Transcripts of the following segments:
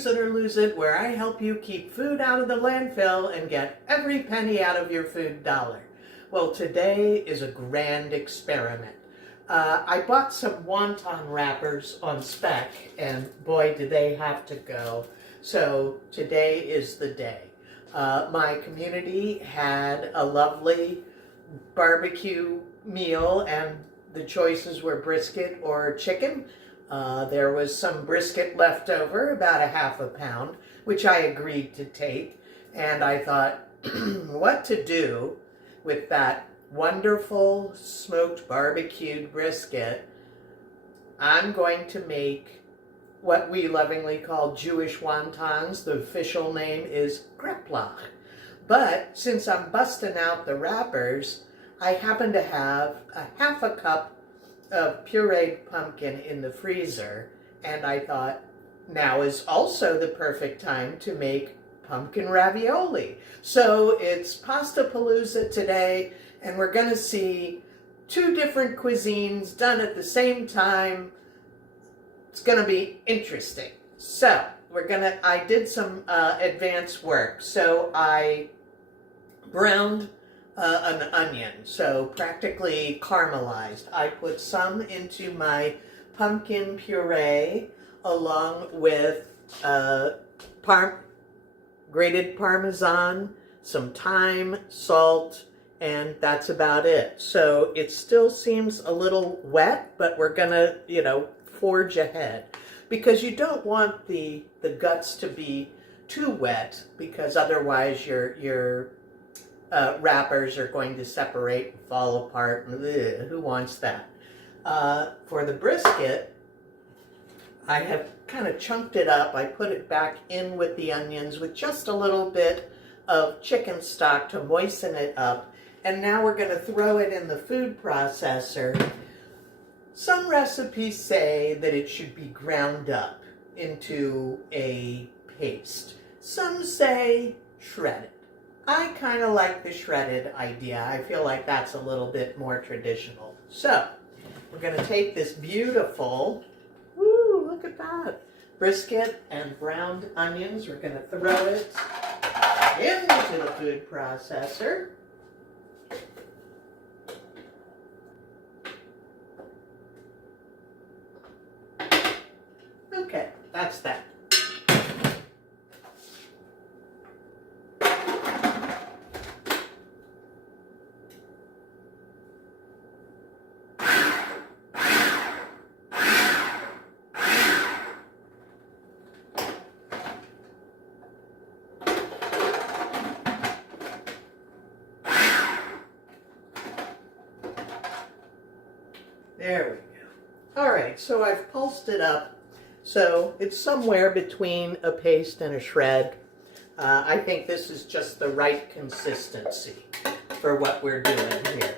Use It or Lose It, where I help you keep food out of the landfill and get every penny out of your food dollar. Well, today is a grand experiment. I bought some wonton wrappers on spec, and boy, did they have to go. So today is the day. My community had a lovely barbecue meal, and the choices were brisket or chicken. There was some brisket left over, about a half a pound, which I agreed to take. And I thought, what to do with that wonderful smoked barbecued brisket? I'm going to make what we lovingly call Jewish wontons. The official name is Kreplach. But since I'm busting out the wrappers, I happen to have a half a cup of pureed pumpkin in the freezer, and I thought now is also the perfect time to make pumpkin ravioli. So it's pasta palooza today, and we're going to see two different cuisines done at the same time. It's going to be interesting. So I did some advanced work. So I browned an onion, so practically caramelized. I put some into my pumpkin puree along with grated Parmesan, some thyme, salt, and that's about it. So it still seems a little wet, but we're gonna, forge ahead, because you don't want the guts to be too wet, because otherwise your wrappers are going to separate and fall apart, and who wants that? For the brisket, I have kind of chunked it up. I put it back in with the onions with just a little bit of chicken stock to moisten it up, and now we're going to throw it in the food processor. Some recipes say that it should be ground up into a paste. Some say shredded. I kind of like the shredded idea. I feel like that's a little bit more traditional. So, we're going to take this beautiful, look at that, brisket and browned onions. We're going to throw it into the food processor. Okay, that's that. There we go. All right, so I've pulsed it up. So it's somewhere between a paste and a shred. I think this is just the right consistency for what we're doing here.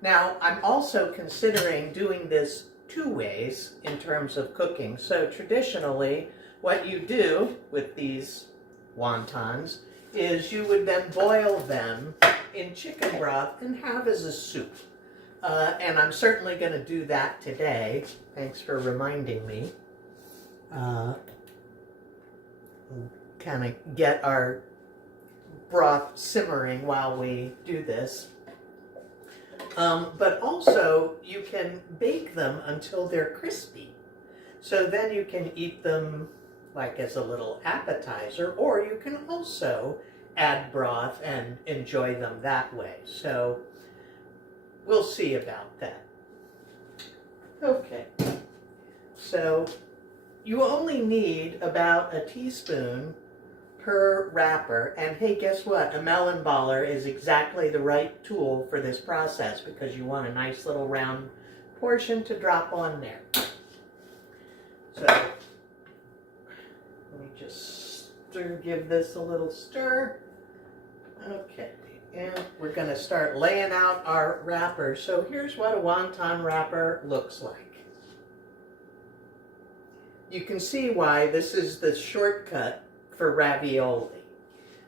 Now, I'm also considering doing this two ways in terms of cooking. So traditionally, what you do with these wontons is you would then boil them in chicken broth and have as a soup. And I'm certainly going to do that today. Thanks for reminding me. Kind of get our broth simmering while we do this. But also, you can bake them until they're crispy. So then you can eat them like as a little appetizer, or you can also add broth and enjoy them that way. So we'll see about that. Okay, so you only need about a teaspoon per wrapper, and hey, guess what? A melon baller is exactly the right tool for this process, because you want a nice little round portion to drop on there. So let me just give this a little stir. Okay. And we're going to start laying out our wrappers. So here's what a wonton wrapper looks like. You can see why this is the shortcut for ravioli.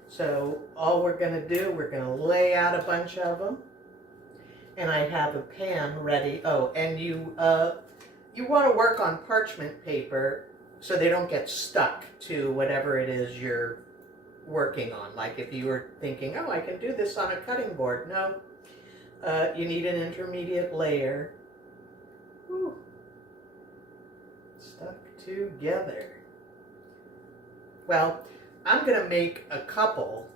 So all we're going to do, we're going to lay out a bunch of them. And I have a pan ready. Oh, and you want to work on parchment paper so they don't get stuck to whatever it is you're working on. Like if you were thinking, oh, I can do this on a cutting board. No, you need an intermediate layer. Whew. Stuck together. Well, I'm going to make a couple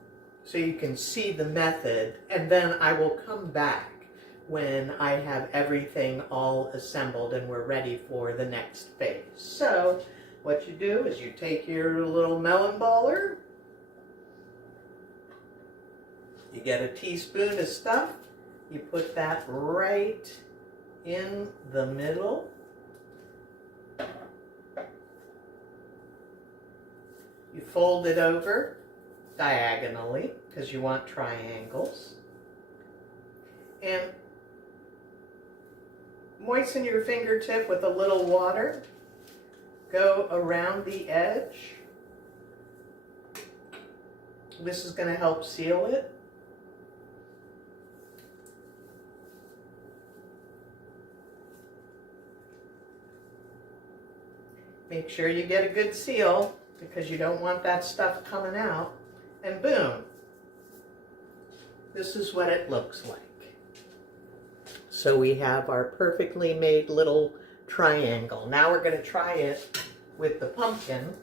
so you can see the method, and then I will come back when I have everything all assembled and we're ready for the next phase. So what you do is you take your little melon baller, you get a teaspoon of stuff, you put that right in the middle. You fold it over diagonally because you want triangles. And moisten your fingertip with a little water. Go around the edge. This is going to help seal it. Make sure you get a good seal because you don't want that stuff coming out. And boom, this is what it looks like. So we have our perfectly made little triangle. Now we're going to try it with the pumpkin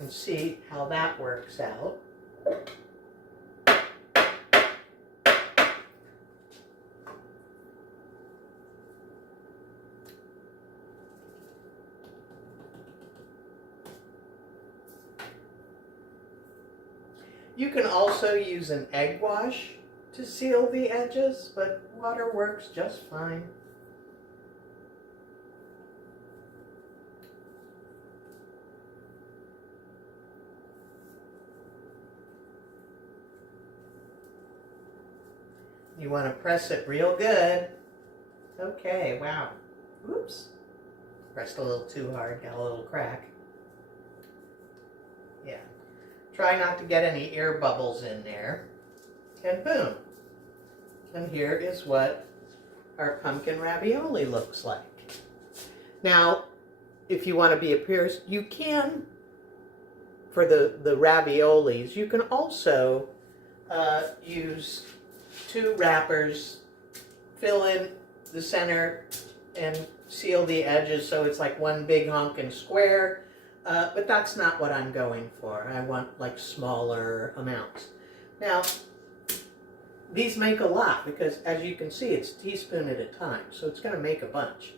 and see how that works out. You can also use an egg wash to seal the edges, but water works just fine. You want to press it real good. Okay, wow. Oops. Pressed a little too hard, got a little crack. Yeah. Try not to get any air bubbles in there. And boom. And here is what our pumpkin ravioli looks like. Now, if you want to be a purist, you can, for the raviolis, you can also use 2 wrappers, fill in the center, and seal the edges so it's like one big honking square. But that's not what I'm going for. I want like smaller amounts. Now, these make a lot because, as you can see, it's a teaspoon at a time, so it's going to make a bunch.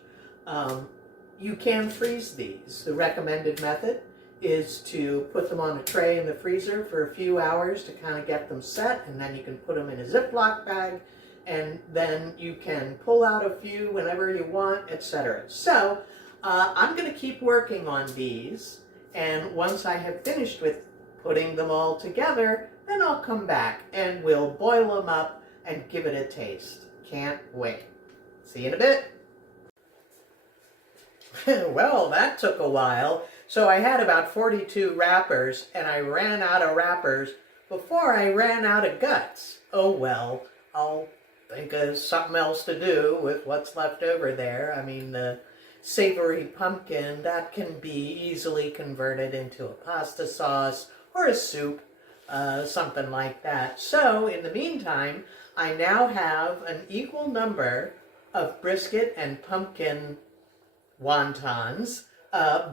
You can freeze these. The recommended method is to put them on a tray in the freezer for a few hours to kind of get them set, and then you can put them in a Ziploc bag, and then you can pull out a few whenever you want, etc. So, I'm going to keep working on these, and once I have finished with putting them all together, then I'll come back and we'll boil them up and give it a taste. Can't wait. See you in a bit. Well, that took a while. So I had about 42 wrappers, and I ran out of wrappers before I ran out of guts. Oh well, I'll think of something else to do with what's left over there. I mean, the savory pumpkin, that can be easily converted into a pasta sauce or a soup, something like that. So, in the meantime, I now have an equal number of brisket and pumpkin wontons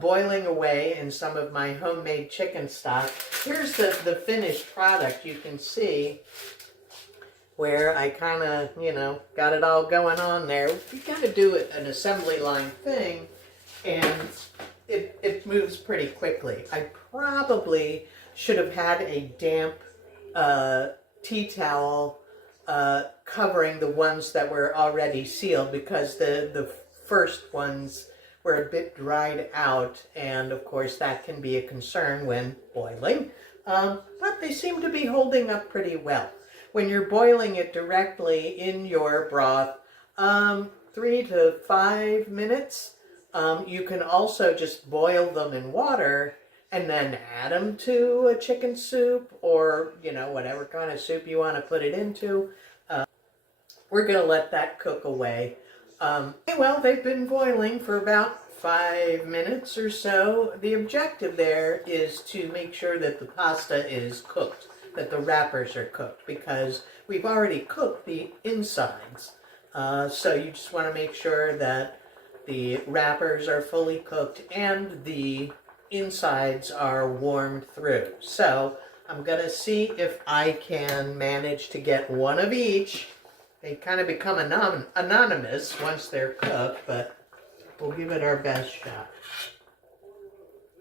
boiling away in some of my homemade chicken stock. Here's the finished product. You can see where I kind of, got it all going on there. You kind of do an assembly line thing, and it moves pretty quickly. I probably should have had a damp tea towel covering the ones that were already sealed, because the first ones were a bit dried out, and of course that can be a concern when boiling. But they seem to be holding up pretty well. When you're boiling it directly in your broth, 3 to 5 minutes. You can also just boil them in water and then add them to a chicken soup, or, whatever kind of soup you want to put it into. We're going to let that cook away. Well, they've been boiling for about 5 minutes or so. The objective there is to make sure that the pasta is cooked, that the wrappers are cooked, because we've already cooked the insides. So you just want to make sure that the wrappers are fully cooked and the insides are warmed through. So I'm going to see if I can manage to get one of each. They kind of become anonymous once they're cooked, but we'll give it our best shot.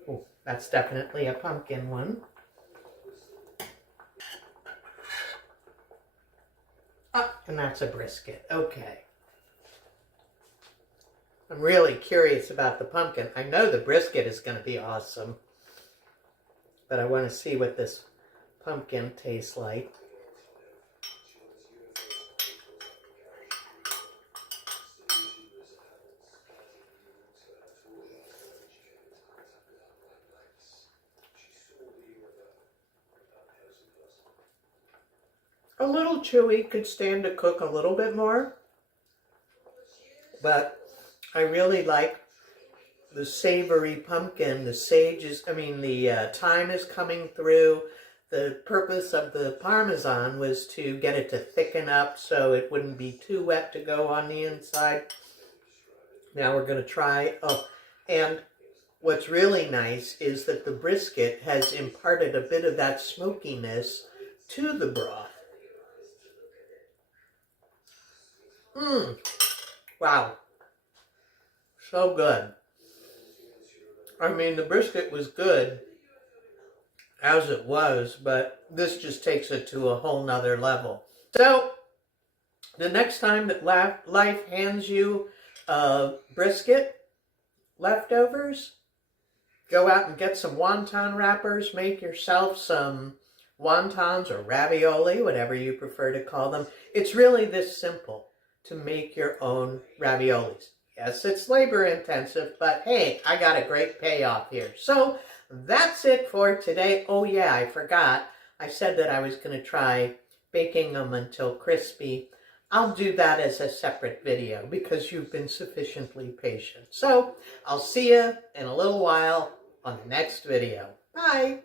Oh, that's definitely a pumpkin one. Oh, and that's a brisket. Okay. I'm really curious about the pumpkin. I know the brisket is going to be awesome, but I want to see what this pumpkin tastes like. A little chewy, could stand to cook a little bit more, but I really like the savory pumpkin. The sage is, the thyme is coming through. The purpose of the Parmesan was to get it to thicken up so it wouldn't be too wet to go on the inside. Now we're going to try, and what's really nice is that the brisket has imparted a bit of that smokiness to the broth. Wow. So good. The brisket was good as it was, but this just takes it to a whole nother level. So, the next time that life hands you a brisket leftovers, go out and get some wonton wrappers, make yourself some wontons or ravioli, whatever you prefer to call them. It's really this simple to make your own raviolis. Yes, it's labor intensive, but hey, I got a great payoff here. So that's it for today. Oh yeah, I forgot. I said that I was going to try baking them until crispy. I'll do that as a separate video because you've been sufficiently patient. So I'll see you in a little while on the next video. Bye.